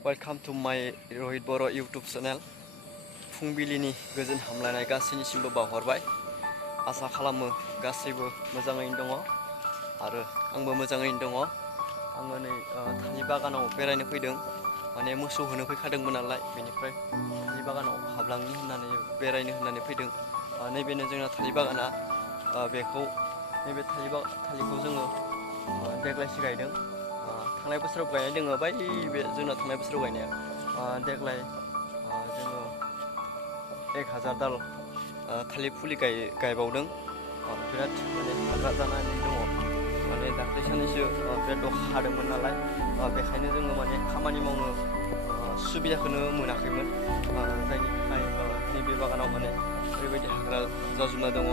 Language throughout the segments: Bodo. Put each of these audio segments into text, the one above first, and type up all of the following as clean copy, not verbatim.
वेलकाम टू माय रोहित बर' यूट्यूब चैनल। फुंबिलिनि गोजोन हामलायनाय गासैनिसिमबो बावहरबाय। आसा खालामो गासैबो मोजाङैनो दङ आरो आंबो मोजाङैनो दङ। आङो नै थालिर बागानाव बेरायनो फैदों, माने मोसौ होनो फैखादोंमोन नालाय, बेनिफ्राय थालिर बागानाव हाबलांनि होननानै बेरायनो होननानै फैदों। नैबेनो जोंना थालिर बागाना। नैबे थालिरखौ जोङो देग्लायसो गायदों। थांनाय बोसोराव गायनाय दोङो बे जोंना थांनाय बोसोराव गायनाया। देग्लाय जोङो 1000 दाल थालिर फुलि गायबावदों। बिराद माने हाग्रा जानानै दङ, माने दाख्लै साननैसो बिराद अखा हादोंमोन नालाय, बेखायनो जोङो माने खामानि मावनो सुबिदाखौनो मोनाखैमोन। जायनि थाखाय नैबे बागानाव माने ओरैबायदि हाग्रा जाजोबना दङ।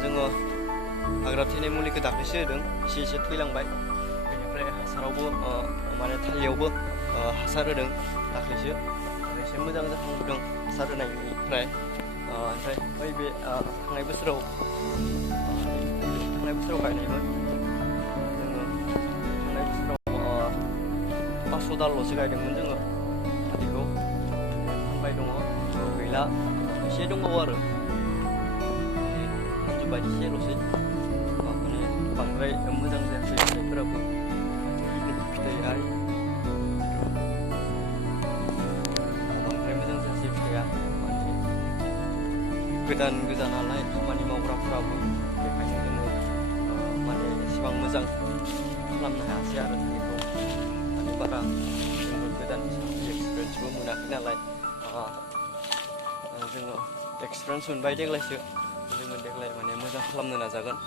जोङो हाग्रा थैनाय मुलिखौ दाख्लैसो होदों, एसे थैलांबाय। बेनिफ्राय हासारावबो माने थालिरावबो हासार होदों दाख्लैसो, एसे मोजां जाखांबोदों हासार होनायनिफ्राय। ओमफ्राय बे थांनाय बोसोराव गायनायमोन। जोङो थांनाय बोसोराव 500 दालल'सो गायदोंमोन जोङो थालिरखौ। फानबाय दङ, गैला, एसे दंबावो आरो फानजोब्बाय एसेल'सै। माने बांद्राय मोजां जायासै फिथाइफोराबो। फिथाइया बांद्राय मोजां जायासै फिथाइया, माने गोदान नालाय खामानि मावग्राफोराबो, बेखायनो जोङो माने एसेबां मोजां खालामनो हायासै आरो थालिरखौ। माने बारा जोङो गोदान हिसाबै एक्सपिरियेन्सबो मोनाखै नालाय, जोङो एक्सपिरियेन्स मोनबाय देग्लायसो। जोङो देग्लाय माने मोजां खालामनो नाजागोन।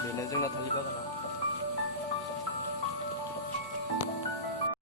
बेनो जोंना थालिर बागाना।